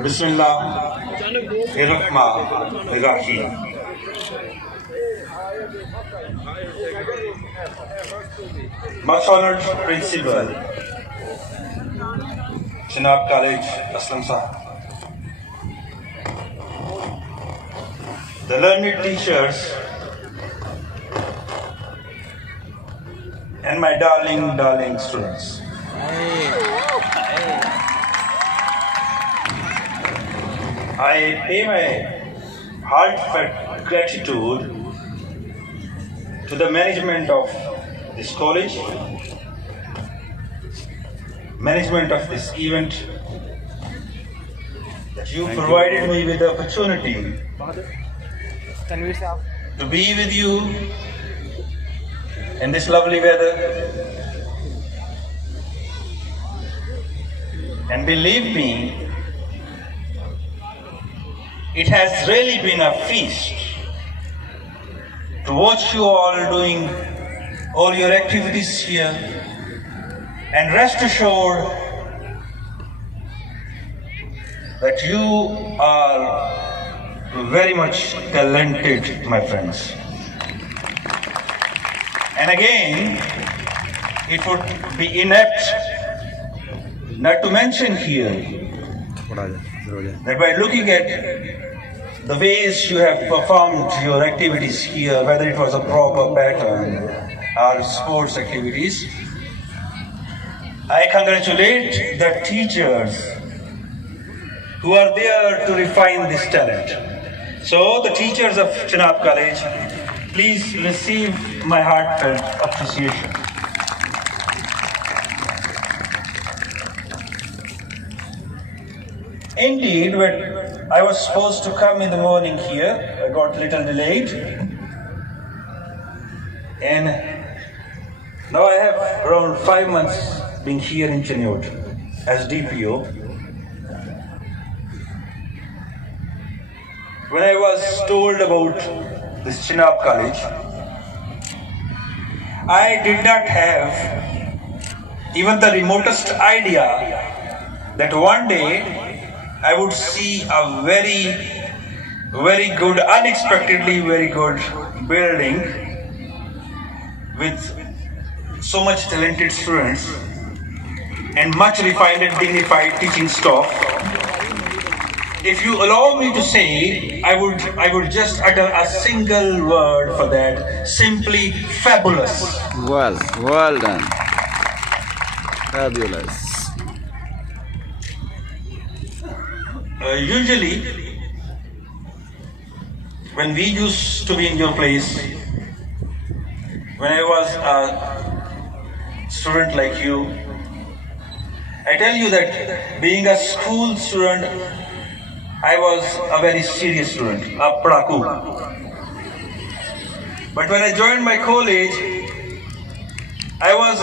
Bismillahirrahmanirrahim. Much honored Principal, Chenab College, Aslam Sahib. The learned teachers and my darling students. I pay my heartfelt gratitude to the management of this college, management of this event, that you provided me with the opportunity to be with you in this lovely weather. And believe me, it has really been a feast to watch you all doing all your activities here, and rest assured that you are very much talented, my friends. And again, it would be inept not to mention here that by looking at the ways you have performed your activities here, whether it was a proper pattern or sports activities, I congratulate the teachers who are there to refine this talent. So the teachers of Chenab College, please receive my heartfelt appreciation. Indeed, when I was supposed to come in the morning here, I got a little delayed. And now I have around 5 months being here in Chiniot as DPO. When I was told about this Chenab College, I did not have even the remotest idea that one day I would see a very good, unexpectedly very good building with so much talented students and much refined and dignified teaching staff. If you allow me to say, I would just utter a single word for that: simply fabulous. Well done. Fabulous. Usually, when we used to be in your place, when I was a student like you, I tell you that being a school student, I was a very serious student, a padaku. But when I joined my college, I was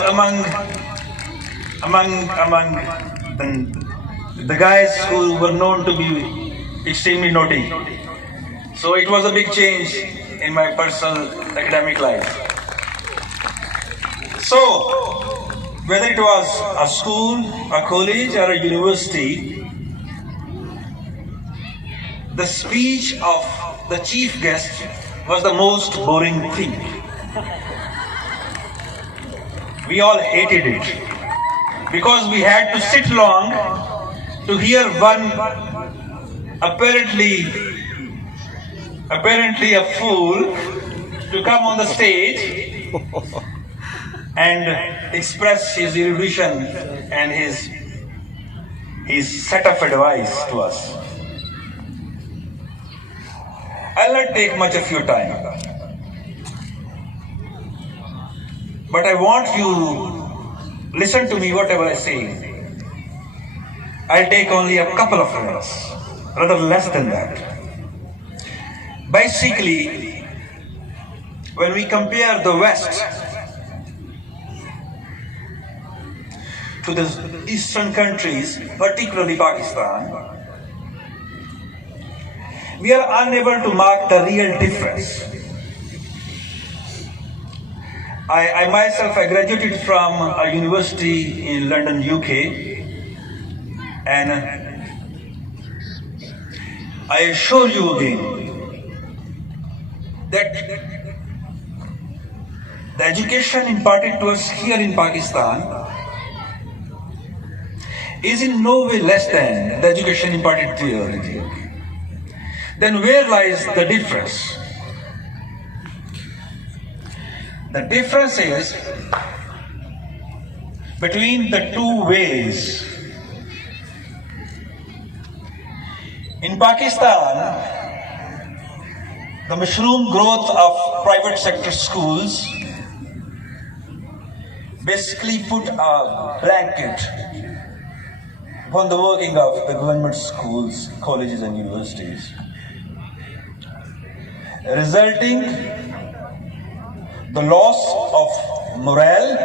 among the guys who were known to be extremely naughty. So it was a big change in my personal academic life. So, whether it was a school, a college, or a university, the speech of the chief guest was the most boring thing. We all hated it because we had to sit long to hear one apparently a fool to come on the stage and express his erudition and his set of advice to us. I'll not take much of your time, but I want you to listen to me whatever I say. I'll take only a couple of minutes, rather less than that. Basically, when we compare the West to the Eastern countries, particularly Pakistan, we are unable to mark the real difference. I myself, I graduated from a university in London, UK, and I assure you again that the education imparted to us here in Pakistan is in no way less than the education imparted there. Then where lies the difference? The difference is between the two ways. In Pakistan, the mushroom growth of private sector schools basically put a blanket upon the working of the government schools, colleges and universities, resulting the loss of morale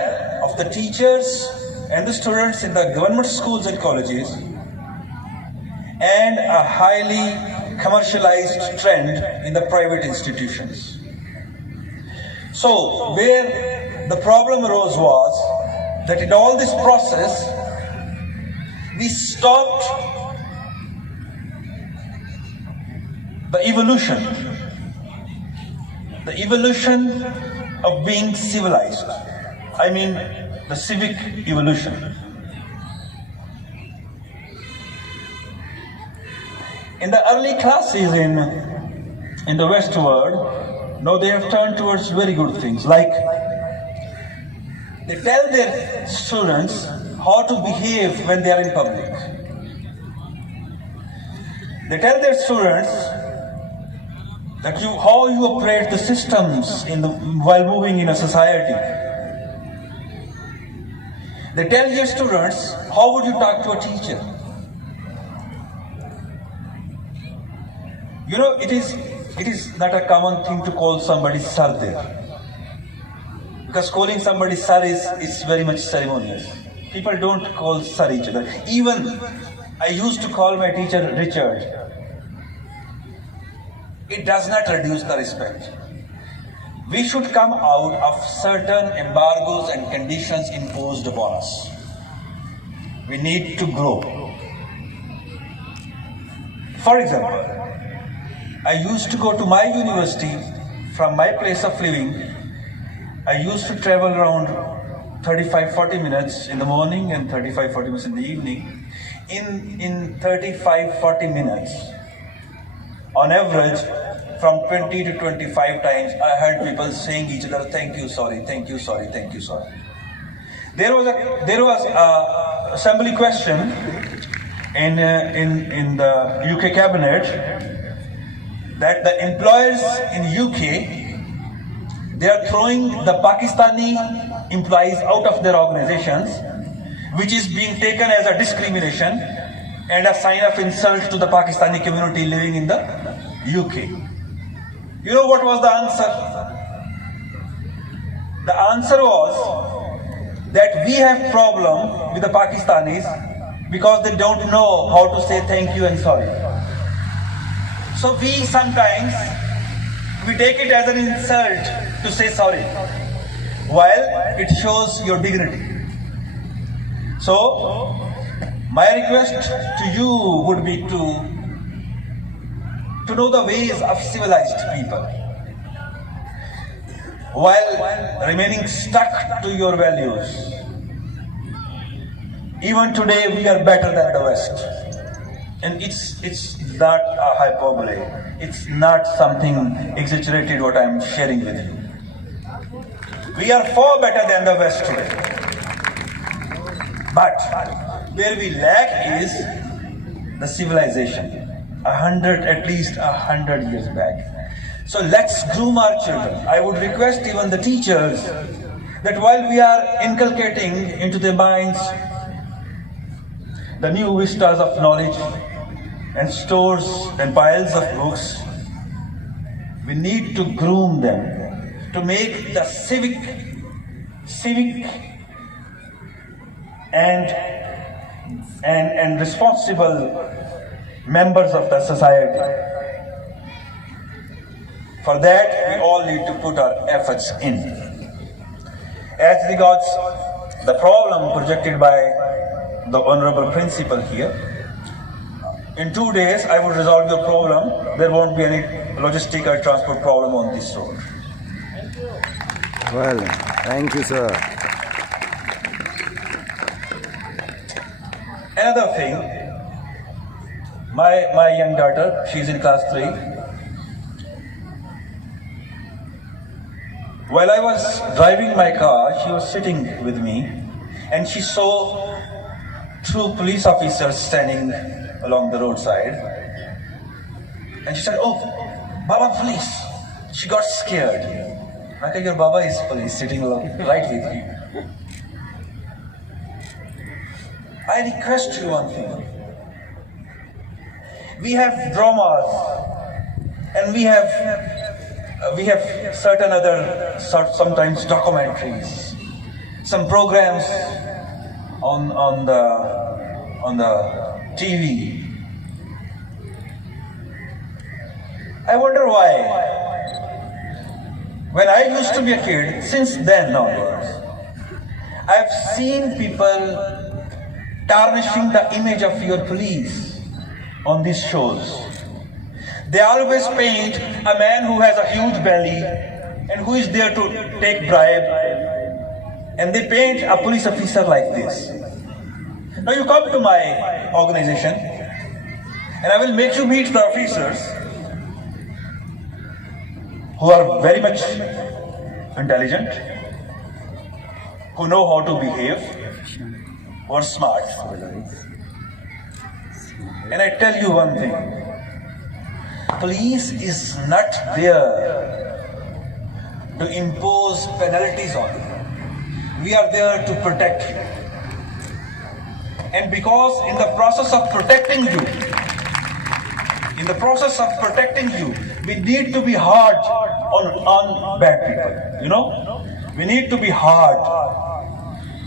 of the teachers and the students in the government schools and colleges, and a highly commercialized trend in the private institutions. So, where the problem arose was that in all this process, we stopped the evolution of being civilized. I mean, the civic evolution. In the early classes in the West world, now they have turned towards very good things, like they tell their students how to behave when they are in public. They tell their students that how you operate the systems while moving in a society. They tell your students how would you talk to a teacher. You know, it is not a common thing to call somebody sir there, because calling somebody sir is very much ceremonious. People don't call sir each other. Even I used to call my teacher Richard. It does not reduce the respect. We should come out of certain embargoes and conditions imposed upon us. We need to grow. For example, I used to go to my university from my place of living. I used to travel around 35-40 minutes in the morning and 35-40 minutes in the evening. In 35-40 minutes, on average, from 20 to 25 times, I heard people saying each other, thank you, sorry, thank you, sorry, thank you, sorry. There was a assembly question in the UK cabinet that the employers in UK, they are throwing the Pakistani employees out of their organizations, which is being taken as a discrimination and a sign of insult to the Pakistani community living in the UK. You know what was the answer? The answer was that we have problem with the Pakistanis because they don't know how to say thank you and sorry. So we sometimes take it as an insult to say sorry, while it shows your dignity. So my request to you would be to know the ways of civilized people, while remaining stuck to your values. Even today we are better than the West. And it's not a hyperbole. It's not something exaggerated what I'm sharing with you. We are far better than the West today. But where we lack is the civilization. At least 100 years back. So let's groom our children. I would request even the teachers that while we are inculcating into their minds the new vistas of knowledge and stores and piles of books, we need to groom them to make the civic and responsible members of the society. For that, we all need to put our efforts in. As regards the problem projected by the Honorable Principal here, In 2 days, I will resolve your problem. There won't be any logistic or transport problem on this road. Well done. Thank you, sir. Another thing, my young daughter, she's in class 3. While I was driving my car, she was sitting with me and she saw 2 police officers standing along the roadside. And she said, "Oh, Baba, police." She got scared. I said, "Your Baba is police sitting right with you." I request you one thing. We have dramas and we have certain other sometimes documentaries, some programs on the TV. I wonder why. When I used to be a kid, since then onwards, I've seen people tarnishing the image of your police on these shows. They always paint a man who has a huge belly and who is there to take bribe, and they paint a police officer like this. Now you come to my organization and I will make you meet the officers who are very much intelligent, who know how to behave, who are smart. And I tell you one thing, police is not there to impose penalties on you. We are there to protect you. And because in the process of protecting you, we need to be hard on bad people, you know? We need to be hard.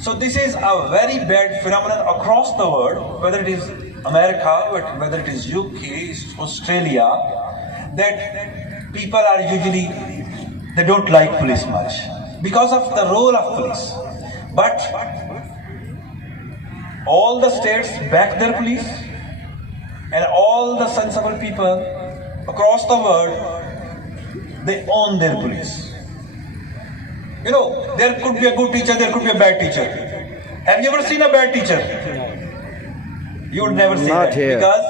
So this is a very bad phenomenon across the world, whether it is America, whether it is UK, Australia, that people are usually, they don't like police much because of the role of police. But all the states back their police, and all the sensible people across the world, they own their police. You know, there could be a good teacher, there could be a bad teacher. Have you ever seen a bad teacher? You would never see Not that here. because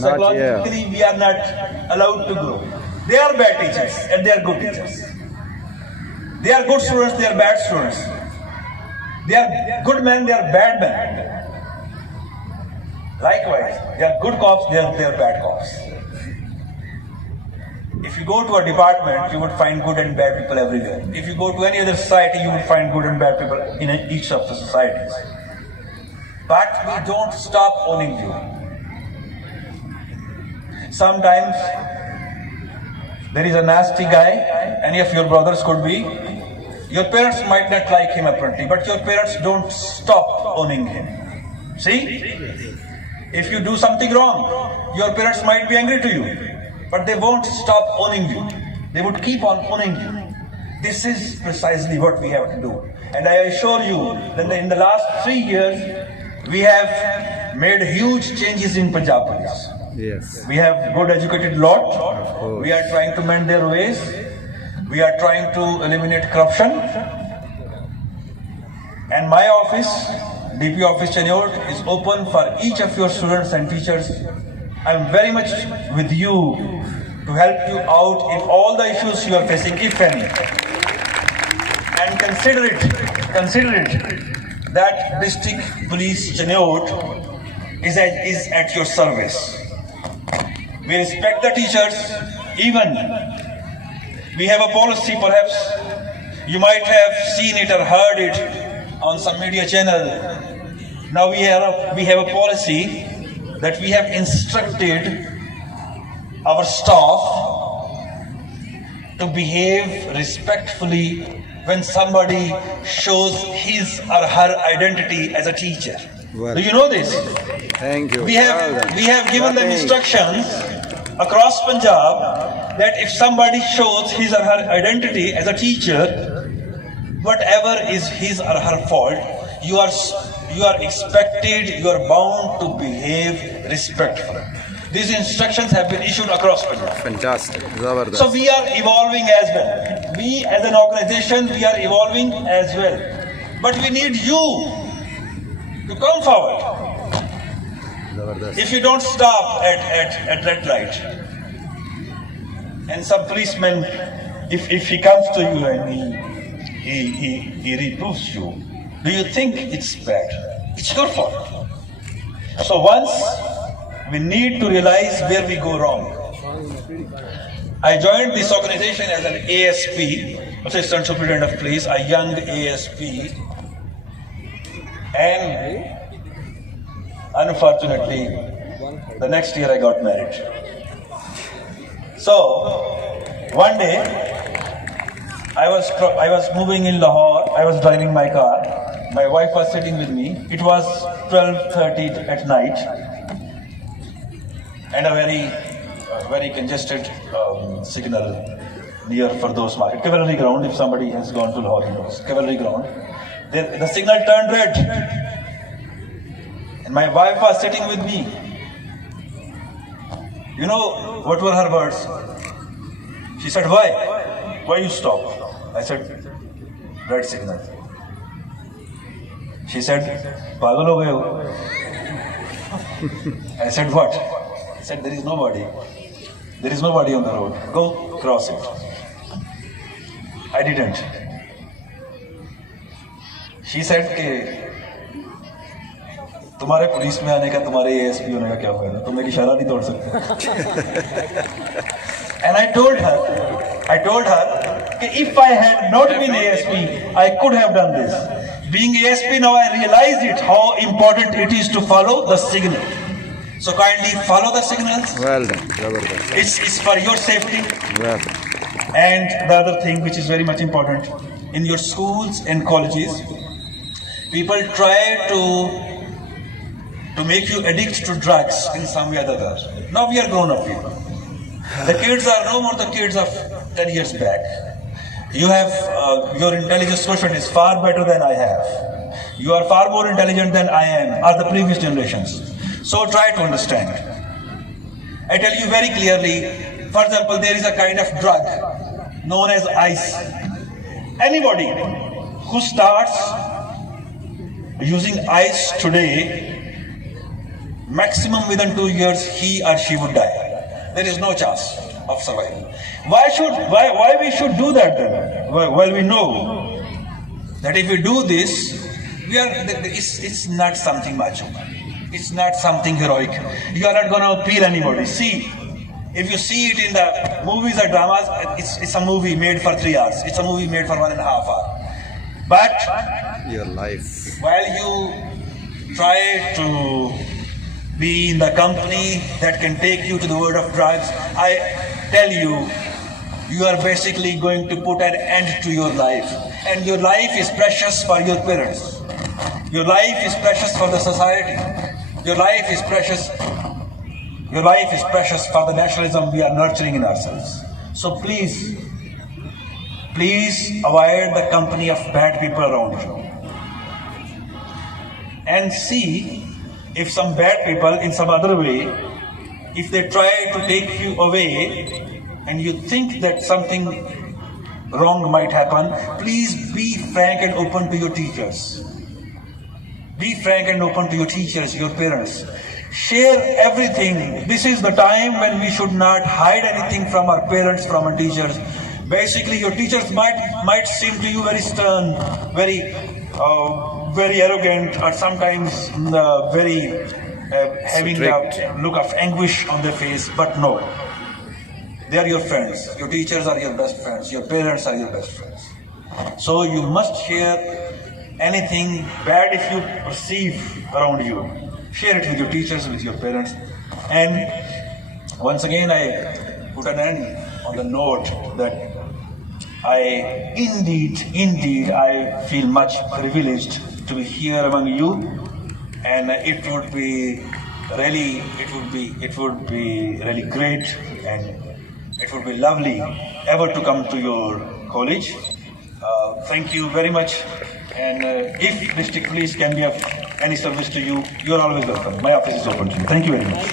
psychologically we are not allowed to grow. They are bad teachers and they are good teachers. They are good students, they are bad students. They are good men, they are bad men. Likewise, they are good cops, they are bad cops. If you go to a department, you would find good and bad people everywhere. If you go to any other society, you would find good and bad people in each of the societies. But we don't stop owning you. Sometimes there is a nasty guy, any of your brothers could be. Your parents might not like him apparently, but your parents don't stop owning him. See? If you do something wrong, your parents might be angry to you, but they won't stop owning you. They would keep on owning you. This is precisely what we have to do. And I assure you that in the last 3 years, we have made huge changes in Punjab Police. Yes. We have good educated lot. We are trying to mend their ways. We are trying to eliminate corruption. And my office, DPO Office Chiniot, is open for each of your students and teachers. I am very much with you to help you out in all the issues you are facing, if any. And consider it that District Police Chiniot is at your service. We respect the teachers, even we have a policy, perhaps you might have seen it or heard it on some media channel. Now we have a policy that we have instructed our staff to behave respectfully when somebody shows his or her identity as a teacher. Well, do you know this? Thank you. We have given them instructions across Punjab that if somebody shows his or her identity as a teacher, whatever is his or her fault, you are expected, you are bound to behave respectfully. These instructions have been issued across Punjab. Fantastic. So Zabardast. we are evolving as well. We as an organization, we are evolving as well. But we need you to come forward. Zabardast. If you don't stop at red light, and some policeman, if he comes to you and he reproves you, do you think it's bad? It's your fault. So once we need to realize where we go wrong. I joined this organization as an ASP, Assistant Superintendent of Police, a young ASP, and unfortunately, the next year I got married. So one day, I was moving in Lahore. I was driving my car. My wife was sitting with me. It was 12:30 at night, and a very congested signal near Fardos Market, Cavalry Ground. If somebody has gone to Lahore, he knows Cavalry Ground. The signal turned red, and my wife was sitting with me. You know what were her words? She said, "Why? Why you stop?" I said, "Red signal." She said, "Pagal ho gaye ho." I said, "What?" She said, "There is nobody. There is nobody on the road. Go cross it." I didn't. She said कि तुम्हारे police में आने का, तुम्हारे ASP होने का क्या फायदा? तुम एक इशारा नहीं तोड़ सकते. And I told her कि if I had not been ASP, I could have done this. Being ASP now, I realize it, how important it is to follow the signal. So kindly follow the signals. Well done. Zabardast. It's for your safety. Well. And the other thing which is very much important, in your schools and colleges, people try to make you addict to drugs in some way or the other. Now we are grown up people. The kids are no more the kids of 10 years back. You have, your intelligence quotient is far better than I have. You are far more intelligent than I am, or the previous generations. So try to understand. I tell you very clearly, for example, there is a kind of drug known as ice. Anybody who starts using ice today, maximum within 2 years, he or she would die. There is no chance of survival. Why we should do that then? Well, we know that if we do this, it's not something macho. It's not something heroic. You are not going to appeal anybody. See, if you see it in the movies or dramas, it's a movie made for 3 hours. It's a movie made for 1.5 hours. But Your life. while you try to be in the company that can take you to the world of drugs, I tell you, you are basically going to put an end to your life. And your life is precious for your parents. Your life is precious for the society. Your life is precious. Your life is precious for the nationalism we are nurturing in ourselves. So please avoid the company of bad people around you. And see if some bad people in some other way, if they try to take you away and you think that something wrong might happen, please be frank and open to your teachers. Be frank and open to your teachers, your parents. Share everything. This is the time when we should not hide anything from our parents, from our teachers. Basically, your teachers might seem to you very stern, very arrogant, or sometimes very having a look of anguish on their face. But no, they are your friends. Your teachers are your best friends. Your parents are your best friends. So you must share anything bad if you perceive around you. Share it with your teachers, with your parents. And once again, I put an end on the note that I indeed, I feel much privileged to be here among you, and it would be really great, and it would be lovely ever to come to your college. Thank you very much, and if district police can be of any service to you, you are always welcome. My office is open to you. Thank you very much.